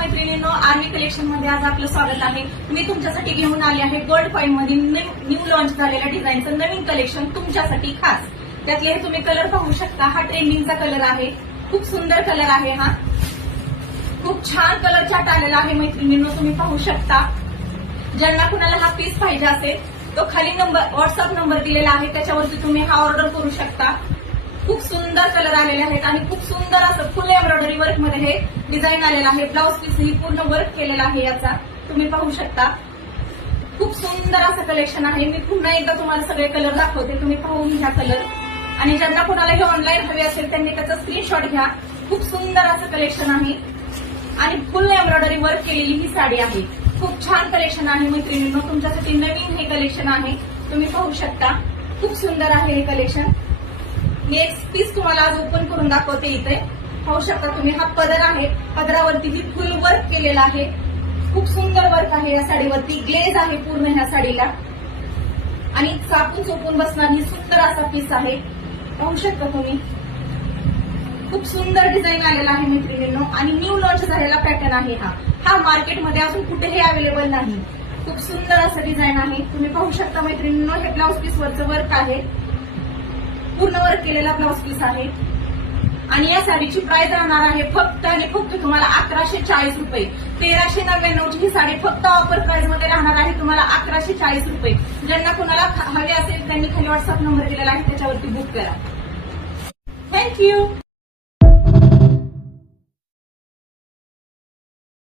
मैत्रिणींनो, army collection मध्ये आज आपलं स्वागत आहे. मी तुमच्यासाठी घेऊन आले आहे गोल्ड कॉइन मध्ये न्यू लॉन्च झालेल्या डिझाईनचं नवीन कलेक्शन तुमच्यासाठी खास. त्यातले हे तुम्ही कलर पाहू शकता. हा ट्रेंडिंगचा कलर आहे, खूप सुंदर कलर आहे. हा खूप छान कलर चार्ट आलेला आहे मैत्रिणींनो, तुम्ही पाहू शकता. ज्यांना कुणाला हा पीस पाहिजे असेल तो खाली व्हॉट्सअप नंबर दिलेला आहे, त्याच्यावरती तुम्ही हा ऑर्डर करू शकता. खूप सुंदर कलर आलेले आहेत आणि खूप सुंदर असं फुल एम्ब्रॉयडरी वर्क मध्ये हे डिझाईन आलेलं आहे. ब्लाउज पीस ही पूर्ण वर्क केलेला आहे याचा, तुम्ही पाहू शकता. खूप सुंदर असं कलेक्शन आहे. मी पुन्हा एकदा तुम्हाला सगळे कलर दाखवते, तुम्ही पाहून घ्या कलर. आणि ज्यांना कोणाला हे ऑनलाईन हवे असेल त्यांनी त्याचा स्क्रीनशॉट घ्या. खूप सुंदर असं कलेक्शन आहे आणि फुल एम्ब्रॉयडरी वर्क केलेली ही साडी आहे. खूप छान कलेक्शन आहे मैत्रिणींनो, तुमच्यासाठी नवीन हे कलेक्शन आहे, तुम्ही पाहू शकता. खूप सुंदर आहे हे कलेक्शन. मी एक पीस तुम्हाला आज ओपन करून दाखवते. इथे पाहू शकता तुम्ही, हा पदर आहे. पदरावरती ही फुल वर्क केलेला आहे. खूप सुंदर वर्क आहे या साडीवरती. ग्लेज आहे पूर्ण ह्या साडीला आणि चापून चोपून बसणार ही सुंदर असा पीस आहे, पाहू शकता तुम्ही. खूप सुंदर डिझाईन आलेला आहे मैत्रिणींनो आणि न्यू लॉन्च झालेला पॅटर्न आहे. हा मार्केटमध्ये अजून कुठेही अवेलेबल नाही. खूप सुंदर असं डिझाईन आहे, तुम्ही पाहू शकता मैत्रिणींनो. हे ब्लाउज पीस वरचं वर्क आहे, पूर्ण वर्क केलेला ब्लाउज पीस आहे. आणि या साडीची प्राइस राहणार आहे फक्त आणि फक्त तुम्हाला 1140 रुपये. 1399 ची ही साडी फक्त ऑफर प्राइस मध्ये राहणार आहे तुम्हाला 1140 रुपये. ज्यांना कुणाला हवे असेल त्यांनी खाली व्हॉट्सअप नंबर दिलेला आहे, त्याच्यावरती बुक करा. थँक्यू.